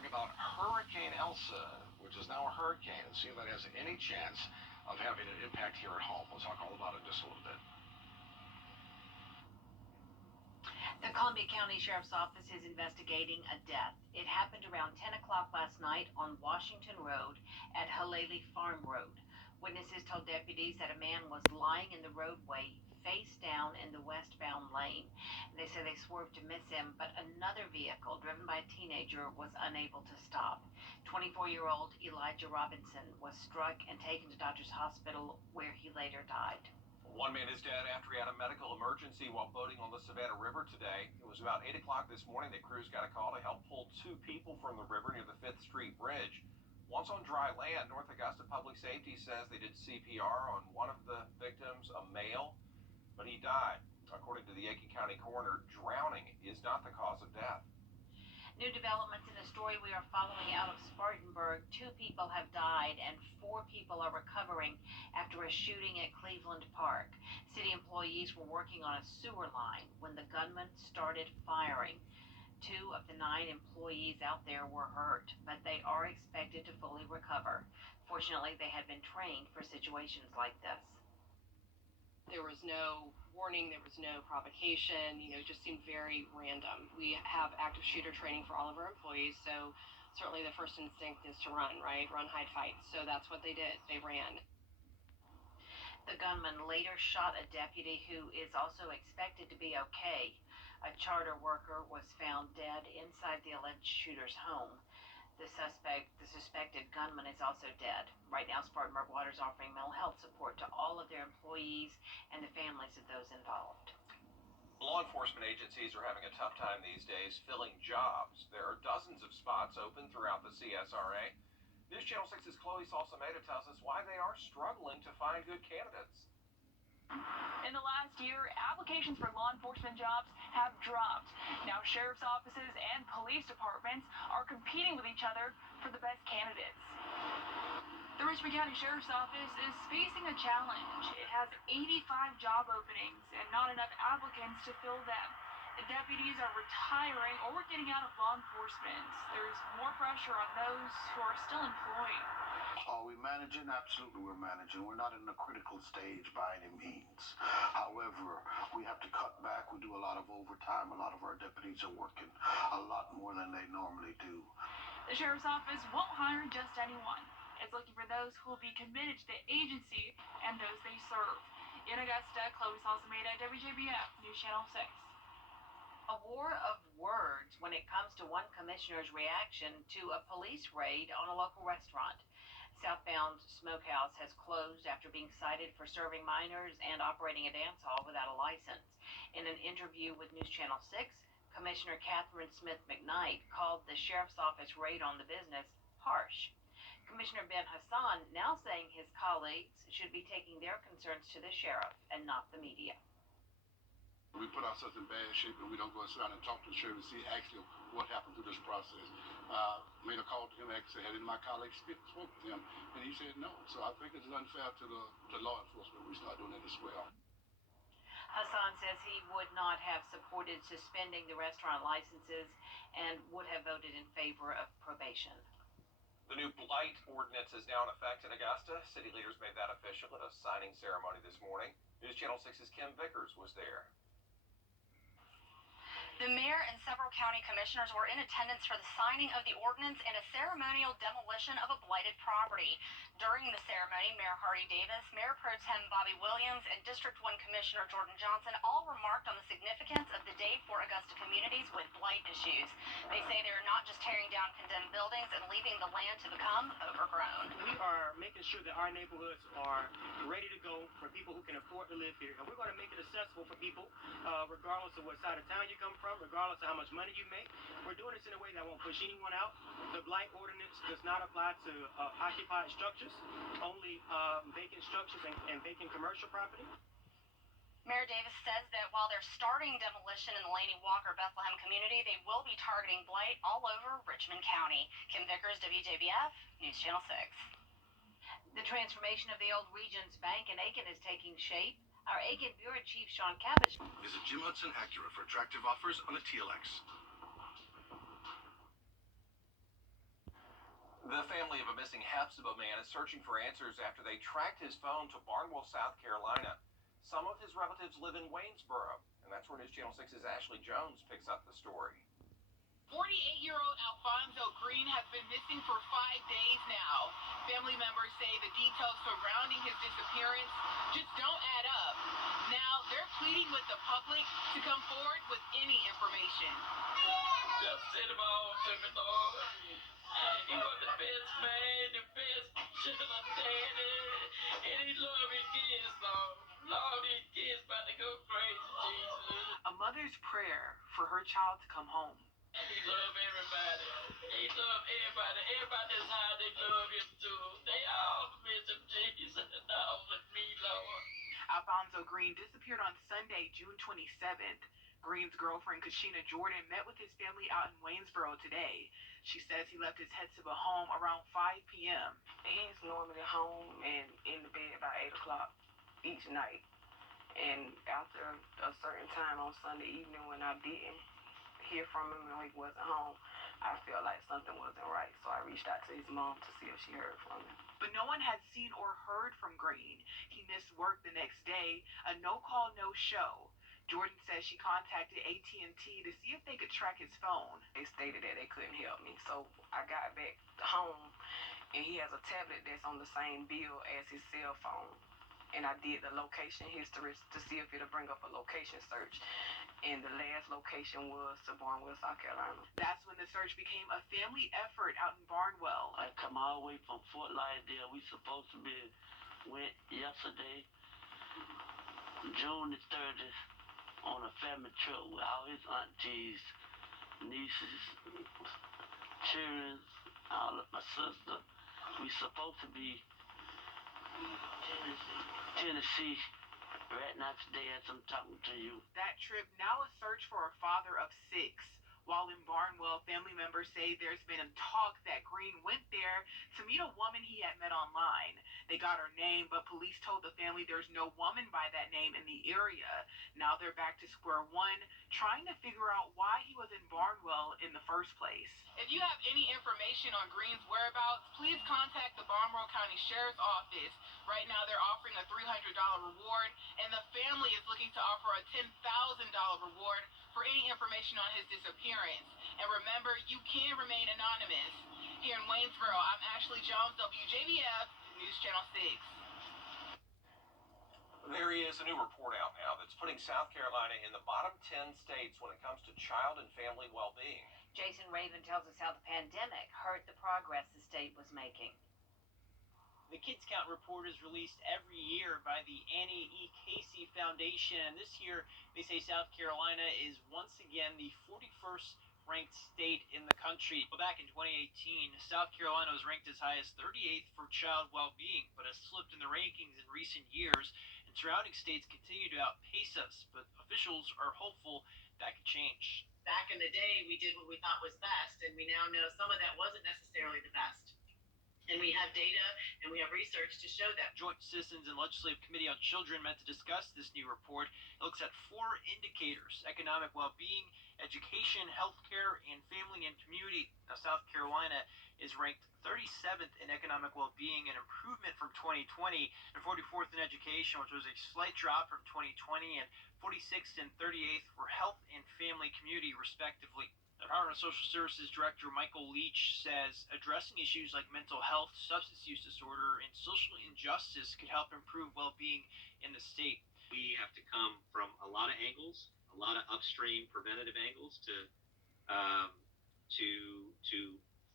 talk about Hurricane Elsa, which is now a hurricane, and see if that has any chance of having an impact here at home. We'll talk all about it in just a little bit. The Columbia County Sheriff's Office is investigating a death. It happened around 10 o'clock last night on Washington Road at Halele Farm Road. Witnesses told deputies that a man was lying in the roadway face down in the westbound lane. They say they swerved to miss him, but another vehicle driven by a teenager was unable to stop. 24-year-old Elijah Robinson was struck and taken to Dodgers Hospital, where he later died. One man is dead after he had a medical emergency while boating on the Savannah River today. It was about 8 o'clock this morning that crews got a call to help pull two people from the river near the 5th Street Bridge. Once on dry land, North Augusta Public Safety says they did CPR on one of the victims, a male, but he died. According to the Aiken County coroner, drowning is not the cause of death. New developments in the story we are following out of Spartanburg. 2 people have died and 4 people are recovering after a shooting at Cleveland Park. City employees were working on a sewer line when the gunman started firing. 2 of the 9 employees out there were hurt, but they are expected to fully recover. Fortunately, they had been trained for situations like this. There was no warning, there was no provocation, it just seemed very random. We have active shooter training for all of our employees, so certainly the first instinct is to run, right? Run, hide, fight. So that's what they did. They ran. The gunman later shot a deputy who is also expected to be okay. A charter worker was found dead inside the alleged shooter's home. The suspected gunman is also dead. Right now, Spartanburg Water is offering mental health support to all of their employees and the families of those involved. Law enforcement agencies are having a tough time these days filling jobs. There are dozens of spots open throughout the CSRA. News Channel 6's Chloe Salsameda tells us why they are struggling to find good candidates. In the last year, applications for law enforcement jobs have dropped. Now sheriff's offices and police departments are competing with each other for the best candidates. The Richmond County Sheriff's Office is facing a challenge. It has 85 job openings and not enough applicants to fill them. The deputies are retiring or getting out of law enforcement. There's more pressure on those who are still employed. Are we managing? Absolutely, we're managing. We're not in a critical stage by any means. However, we have to cut back. We do a lot of overtime. A lot of our deputies are working a lot more than they normally do. The Sheriff's Office won't hire just anyone. It's looking for those who will be committed to the agency and those they serve. In Augusta, Chloe Salsameda, Wjbf, News Channel 6. A war of words when it comes to one commissioner's reaction to a police raid on a local restaurant. Southbound Smokehouse has closed after being cited for serving minors and operating a dance hall without a license. In an interview with News Channel 6, Commissioner Catherine Smith McKnight called the Sheriff's Office raid on the business harsh. Commissioner Ben Hassan now saying his colleagues should be taking their concerns to the sheriff and not the media. We put ourselves in bad shape and we don't go and sit down and talk to the sheriff and see actually what happened through this process. Made a call to him, actually had any of my colleagues spoke with him, and he said no. So I think it's unfair to the law enforcement. We start doing that as well. Hassan says he would not have supported suspending the restaurant licenses and would have voted in favor of probation. The new blight ordinance is now in effect in Augusta. City leaders made that official at a signing ceremony this morning. News Channel 6's Kim Vickers was there. The mayor and several county commissioners were in attendance for the signing of the ordinance and a ceremonial demolition of a blighted property. During the ceremony, Mayor Hardy Davis, Mayor Pro Tem Bobby Williams, and District 1 Commissioner Jordan Johnson all remarked on the significance of the day for Augusta communities with blight issues. They say they're not just tearing down condemned buildings and leaving the land to become overgrown. We are making sure that our neighborhoods are ready to go for people who can afford to live here. And we're going to make it accessible for people, regardless of what side of town you come from, regardless of how much money you make. We're doing this in a way that won't push anyone out. The blight ordinance does not apply to occupied structures, only vacant structures and vacant commercial property. Mayor Davis says that while they're starting demolition in the Laney Walker Bethlehem community, they will be targeting blight all over Richmond County. Kim Vickers, WJBF, News Channel 6. The transformation of the old Regions Bank in Aiken is taking shape. Our Aiken Bureau Chief Sean Cabbage. Visit Jim Hudson Acura for attractive offers on a TLX. missing Hepzibah man is searching for answers after they tracked his phone to Barnwell, South Carolina. Some of his relatives live in Waynesboro, and that's where News Channel 6's Ashley Jones picks up the story. 48-year-old Alfonso Green has been missing for 5 days now. Family members say the details surrounding his disappearance just don't add up. Now they're pleading with the public to come forward with any information. Just send him home to me, Lord. He was the best man, the best sugar daddy, and he loved his kids, Lord. Lord, his kids about to go crazy, Jesus. A mother's prayer for her child to come home. He loved everybody. He loved everybody. Everybody that's high, they love him too. They all miss him, Jesus, and not only me, Lord. Alfonso Green disappeared on Sunday, June 27th. Green's girlfriend, Kashina Jordan, met with his family out in Waynesboro today. She says he left his Hepzibah home around 5 p.m. He's normally home and in the bed by 8 o'clock each night. And after a certain time on Sunday evening when I didn't hear from him and he wasn't home, I felt like something wasn't right. So I reached out to his mom to see if she heard from him. But no one had seen or heard from Green. He missed work the next day, a no-call, no-show. Jordan says she contacted AT&T to see if they could track his phone. They stated that they couldn't help me. So I got back home and he has a tablet that's on the same bill as his cell phone. And I did the location history to see if it'll bring up a location search. And the last location was to Barnwell, South Carolina. That's when the search became a family effort out in Barnwell. I come all the way from Fort Lauderdale. We supposed to be went yesterday, June the 30th, on a family trip with all his aunties, nieces, children, all of my sister. We supposed to be Tennessee right now today as I'm talking to you. That trip, now a search for a father of 6. While in Barnwell, family members say there's been a talk that Green went there to meet a woman he had met online. They got her name, but police told the family there's no woman by that name in the area. Now they're back to square one, trying to figure out why he was in Barnwell in the first place. If you have any information on Green's whereabouts, please contact the Barnwell County Sheriff's Office. Right now they're offering a $300 reward, and the family is looking to offer a $10,000 reward for any information on his disappearance. And remember, you can remain anonymous. Here in Waynesboro, I'm Ashley Jones, Wjbf, News Channel 6. There is a new report out now that's putting South Carolina in the bottom 10 states when it comes to child and family well-being. Jason Raven tells us how the pandemic hurt the progress the state was making. The Kids Count report is released every year by the Annie E. Casey Foundation, and this year they say South Carolina is once again the 41st ranked state in the country. Well, back in 2018, South Carolina was ranked as high as 38th for child well-being, but has slipped in the rankings in recent years, and surrounding states continue to outpace us, but officials are hopeful that could change. Back in the day, we did what we thought was best, and we now know some of that wasn't necessarily the best. And we have data and we have research to show that. Joint Citizens and Legislative Committee on Children met to discuss this new report. It looks at 4 indicators: economic well-being, education, healthcare, and family and community. Now, South Carolina is ranked 37th in economic well-being, an improvement from 2020, and 44th in education, which was a slight drop from 2020, and 46th and 38th for health and family community, respectively. The Department of Social Services Director Michael Leach says addressing issues like mental health, substance use disorder, and social injustice could help improve well-being in the state. We have to come from a lot of angles, a lot of upstream preventative angles to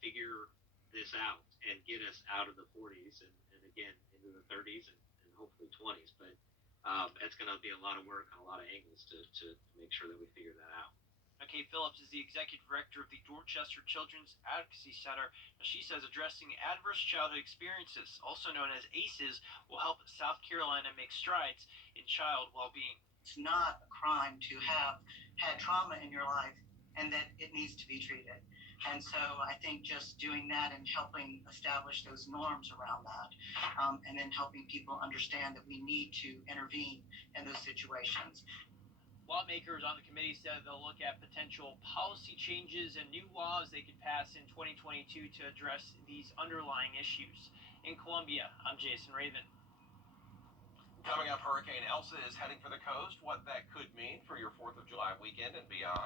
figure this out and get us out of the 40s and again into the 30s and hopefully 20s. But it's going to be a lot of work on a lot of angles to make sure that we figure that out. Kate Phillips is the executive director of the Dorchester Children's Advocacy Center. She says addressing adverse childhood experiences, also known as ACEs, will help South Carolina make strides in child well-being. It's not a crime to have had trauma in your life and that it needs to be treated. And so I think just doing that and helping establish those norms around that, and then helping people understand that we need to intervene in those situations. Lawmakers on the committee said they'll look at potential policy changes and new laws they could pass in 2022 to address these underlying issues. In Columbia, I'm Jason Raven. Coming up, Hurricane Elsa is heading for the coast. What that could mean for your 4th of July weekend and beyond.